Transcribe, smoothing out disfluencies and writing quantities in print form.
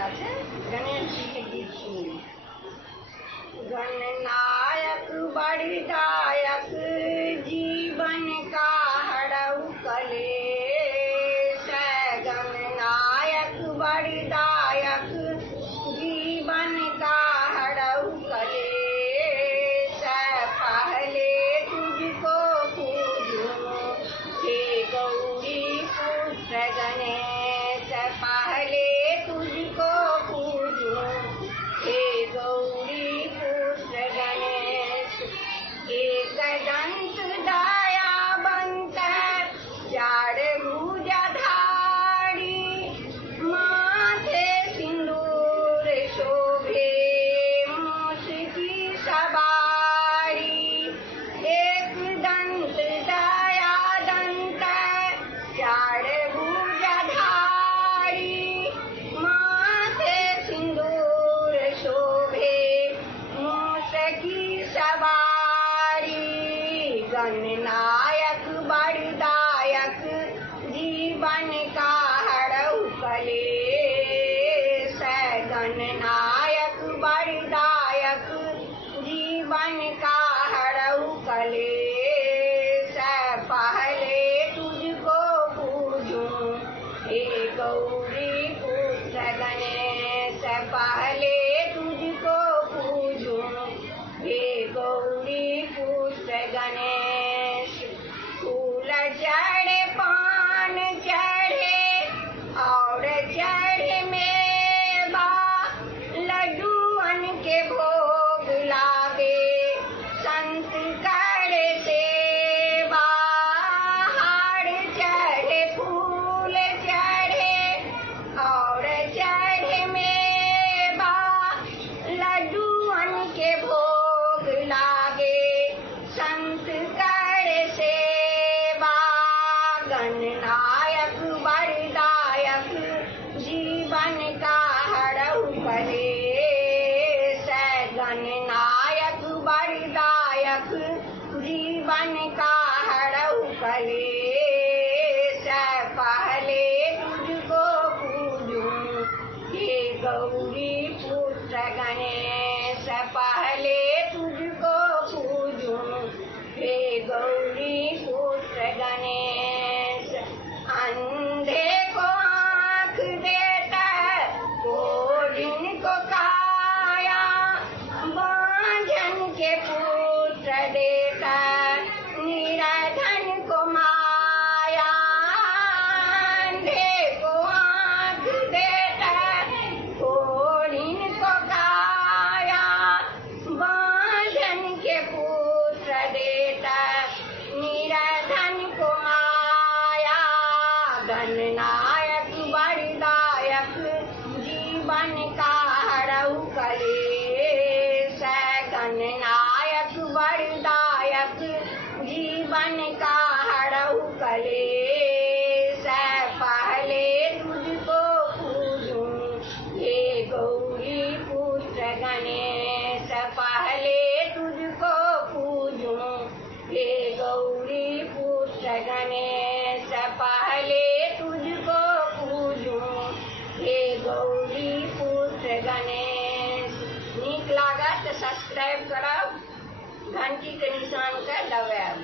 वाला से गणेश जी के गीत सुनी। गणनायक बड़दायक जीवन का हड़ऊ कलेश, गणनायक बड़दायक जीवन का हड़ऊ कलेश। पहले तुझको पूजूं हे गौरी पुत्र गणेश, पहले तुझको पूजूं हे गौरी पुत्र गणेश। एक दंत दयावंत जाड़ भुजधारी, माथे सिंदूर शोभे मूष की सवारी। एक दंत दयावंत जाड़ भुजधारी, माथे सिंदूर शोभे मूष की सवारी। गणनायक बड़दायक जीवन का हड़ऊ कलेश, गणनायक बड़दायक जीवन का हड़ऊ कलेश। पहले तुझको पूजूं हे गौरी पुत्र गणेश, पहले तुझको पूजूं हे गौरी पुत्र गणेश। फूल चढ़े पान चढ़े और चढ़े मेवा, लड्डूअन के भोग लागे संत करे सेवा। हार चढ़े फूल चढ़े और चढ़े मेवा, लड्डूअन के भोग लागे संत करे सेवा। गणनायक बड़दायक जीवन का हड़ऊ कलेश, गणनायक बड़दायक जीवन का हड़ऊ कलेश। पहले तुझको पूजूं हे गौरी पुत्र गणेश, पहले तुझको पूजूं हे गौरी पुत्र गणेश। अंधे को आँख देता कोढ़िन को काया, बांझन के पुत्र देता निराधन को माया। अंधे को आँख देता कोढ़िन को काया, बांझन के पुत्र देता निराधन को माया। गणनायक बड़दायक जीवन का हड़ऊ कलेश, गणनायक बड़दायक जीवन का हड़ऊ कलेश। पहले तुझको पूजूं हे गौरी पुत्र गणेश, पहले तुझको पूजूं हे गौरी पुत्र गणेश, पहले तुझको पूजूं हे गौरी पुत्र गणेश। नीक लागत सब्सक्राइब करब, घंटी के निशान के दबाएब।